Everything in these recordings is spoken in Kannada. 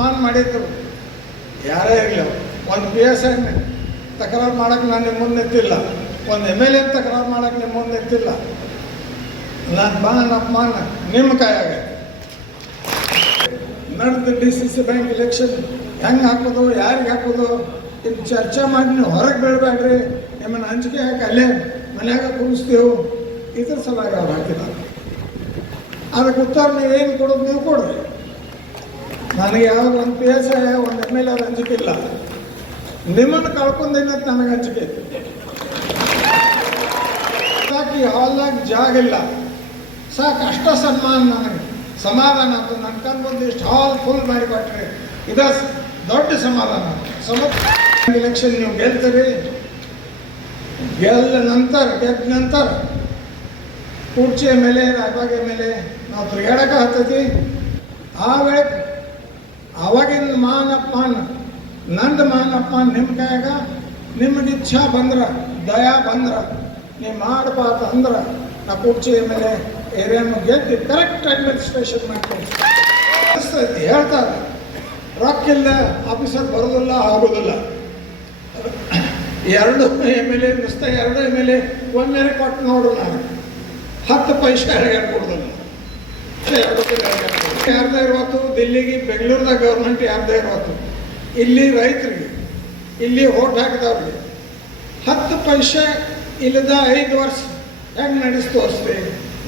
ಅಪಮಾನ ಮಾಡಿದ್ರು. ಯಾರೇ ಇರಲಿ ಒಂದು ಪಿ ಎಸ್ ಐ ತಕರಾರು ಮಾಡೋಕ್ಕೆ ನಾನು ನಿಮ್ಮ ಮುಂದೆ ನಿಂತಿಲ್ಲ. ಒಂದು ಎಂ ಎಲ್ ಎ ತಕರಾರು ಮಾಡಕ್ಕೆ ನಿಮ್ಮ ಮುಂದೆ ನಿಂತಿಲ್ಲ. ನಾನು ಮಾನ ಅಪಮಾನ ನಿಮ್ಮ ಕೈಯಾಗ ನಡೆದ D C C bank election ಹೆಂಗೆ ಹಾಕೋದು, ಯಾರಿಗೆ ಹಾಕೋದು, ಇದು ಚರ್ಚೆ ಮಾಡಿ ನೀವು ಹೊರಗೆ ಬೀಳಬೇಡ್ರಿ. ನಿಮ್ಮನ್ನು ಹಂಚಿಕೆ ಹಾಕಿ ಅಲ್ಲೇ ಮನ್ಯಾಗ ಕೂರಿಸ್ತೀವು. ಇದ್ರ ಸಲುವಾಗಿ ಅವ್ರು ಹಾಕಿದ್ದಾರೆ. ಅದಕ್ಕೆ ಉತ್ತರ ನೀವೇನು ಕೊಡೋದು ನೀವು ಕೊಡ್ರಿ. ನನಗೆ ಯಾವ ಒಂದು ಪಿ ಒಂದು ಎಂ ಎಲ್ ಎ ಹಂಚಿಕೆ ಇಲ್ಲ. ನಿಮ್ಮನ್ನು ಕಳ್ಕೊಂಡೇನಂತ ನನಗೆ ಅಂಜಿಕೆ? ಸಾಕು ಹಾಲ್ನಾಗ ಜಾಗ ಇಲ್ಲ. ಸಾಕು ಅಷ್ಟ ಸನ್ಮಾನ ನನಗೆ. ಸಮಾಧಾನ ಅಂತ ನನ್ನ ಕಣ್ಣು ಬಂದು ಇಷ್ಟು ಹಾಲ್ ಫುಲ್ ಮಾಡಿ ಕೊಟ್ರಿ ಇದ ದೊಡ್ಡ ಸಮಾಧಾನ. ಸಮ ಎಲೆಕ್ಷನ್ ನೀವು ಗೆಲ್ತೀರಿ. ಗೆಲ್ಲ ನಂತರ, ಗೆದ್ದ ನಂತರ ಕುರ್ಚಿ ಮೇಲೆ ರಾಯಬಾಗ್ ಮೇಲೆ ನಾವು ತಿರುಗಾಡಕ್ಕೆ ಹತ್ತತಿ. ಆ ವೇಳೆ ಅವಾಗಿನ ಮಾನ ಅಪಮಾನ ನಂದು ಮಾನ ನಿಮ್ಮ ಕೈಯಾಗ, ನಿಮಗೆ ಇಚ್ಛಾ ಬಂದ್ರೆ, ದಯಾ ಬಂದ್ರೆ ನೀವು ಮಾಡಬಾರ್ದು ಅಂದ್ರೆ, ನಾ ಕುರ್ಚಿ ಮೇಲೆ ಏರಿಯನ್ನು ಗೆದ್ದು ಕರೆಕ್ಟ್ ಅಡ್ಮಿನಿಸ್ಟ್ರೇಷನ್ ಮಾಡ್ತೀನಿ. ಹೇಳ್ತಾರೆ. ರೊಕ್ಕ ಇಲ್ಲ ಆಫೀಸರ್ ಬರೋದಿಲ್ಲ, ಆಗೋದಿಲ್ಲ. ಎರಡು ಎಂ ಎಲ್ ಎ ನುಸ್ತ ಎರಡು ಎಂ ಎಲ್ ಎ ಒಮ್ಮೆಲೆ ಕೊಟ್ಟು ನೋಡು ನಾನು. ಹತ್ತು ಪೈಸೆ ಯಾರಿಗಾರು ಕೊಡೋದಿಲ್ಲ ಯಾರ್ದೇ ಇರುವತ್ತು, ದಿಲ್ಲಿಗೆ ಬೆಂಗಳೂರದಾಗ ಗೌರ್ಮೆಂಟ್ ಯಾರ್ದೇ ಇರುವತ್ತು, ಇಲ್ಲಿ ರೈತರಿಗೆ, ಇಲ್ಲಿ ಓಟ್ ಹಾಕಿದವ್ರಿಗೆ ಹತ್ತು ಪೈಸೆ ಇಲ್ಲದ ಐದು ವರ್ಷ ಹೆಂಗೆ ನಡೆಸಿ ತೋರಿಸ್ರಿ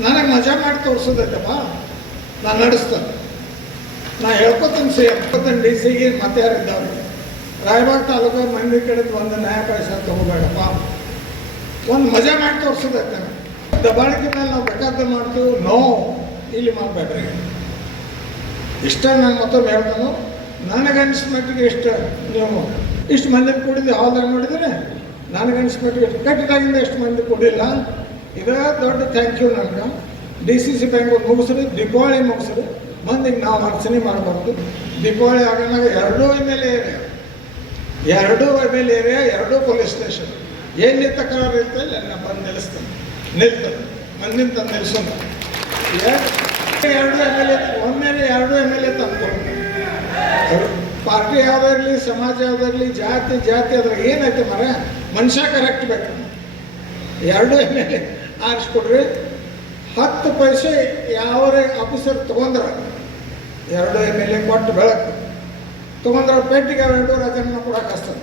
ನನಗೆ ಮಜಾ ಮಾಡಿ ತೋರಿಸೋದೈತಪ್ಪ. ನಾನು ನಡೆಸ್ತೇನೆ. ನಾ ಹೇಳ್ಕೊತೀನಿ ಸಿ ಹೇಳ್ಕೊತೀನಿ ಡಿ ಸಿಗೆ ಮತ್ತೆ ಯಾರಿದ್ದವ್ರಿಗೆ ರಾಯಬಾಗ್ ತಾಲೂಕು ಮಂದಿ ಕಡೆದು ಒಂದು ನ್ಯಾಯ ಪೈಸೆ ತಗೋಬೇಡಪ್ಪ ಒಂದು ಮಜಾ ಮಾಡಿ ತೋರಿಸೋದೈತೆ. ದಬಾಳಿಕೆ ಮೇಲೆ ನಾವು ಬೇಕಾದ ಮಾಡ್ತೀವಿ. ನೋ, ಇಲ್ಲಿ ಮಾಡಬೇಡ್ರಿ. ಇಷ್ಟ ನಾನು ಮತ್ತೊಮ್ಮೆ ಹೇಳ್ತಾನು ನನಗೆ ಮಟ್ಟಿಗೆ ಇಷ್ಟು ನೀವು ಇಷ್ಟು ಮಂದಿ ಕೂಡಿದ್ದು ಹಾಲ್ದಾಗ ನೋಡಿದರೆ ನನಗನ್ಸಿದ ಮಟ್ಟಿಗೆ ಇಷ್ಟು. ಕಟ್ಟಿದಾಗಿಂದ ಎಷ್ಟು ಮಂದಿ ಕೊಡಿಲ್ಲ. ಇದೇ ದೊಡ್ಡ ಥ್ಯಾಂಕ್ ಯು ನನಗೆ. ಡಿ ಸಿ ಸಿ ಬ್ಯಾಂಕ್ ಒಂದು ಮುಗಿಸ್ರಿ, ದೀಪಾವಳಿ ಮುಗಿಸ್ರಿ. ಮಂದಿಗೆ ನಾವು ಅರ್ಚನೆ ಮಾಡಬಾರ್ದು. ದೀಪಾವಳಿ ಆಗನಾಗ ಎರಡೂ ಎಂ ಎಲ್ ಎ ಎರಡೂ ಎಂ ಎಲ್ ಏರಿಯಾ ಎರಡೂ ಪೊಲೀಸ್ ಸ್ಟೇಷನ್. ಎಲ್ಲಿ ನಿಂತಕ್ಕಾರ ಇರ್ತದೆ ನಾನು ಬಂದು ನಿಲ್ಲಿಸ್ತೇನೆ ನಿಲ್ತದೆ ಮಂದಿನ ತಂದು ನಿಲ್ಸೋಣ ಎರಡು ಎಂ ಎಲ್ ಎ ಒಮ್ಮೆಲೆ ಎರಡು ಎಂ ಎಲ್ ಎ ತಂದ್ಕೊಂಡು ಪಾರ್ಟಿ ಯಾವ್ದಾಗ್ಲಿ, ಸಮಾಜ ಯಾವ್ದಾಗ್ಲಿ, ಜಾತಿ ಜಾತಿ ಅದ್ರಾಗ ಏನೈತೆ ಮರ ಮನುಷ್ಯ ಕರೆಕ್ಟ್ ಬೇಕು. ಎರಡು ಎಂ ಎಲ್ ಎ ಆರಿಸ್ಕೊಡ್ರಿ. ಹತ್ತು ಪೈಸೆ ಯಾವರೇ ಆಫೀಸರ್ ತೊಗೊಂಡ್ರ, ಎರಡು ಎಂ ಎಲ್ ಎ ಕೊಟ್ಟು ಬೆಳಕು. ತಗೊಂಡ್ರ ಪೆಟ್ಟಿಗೆ ಎರಡು ರಾಜೀನಾಮೆ ಕೊಡಕ್ಕೆ ಹಚ್ತಾರೆ.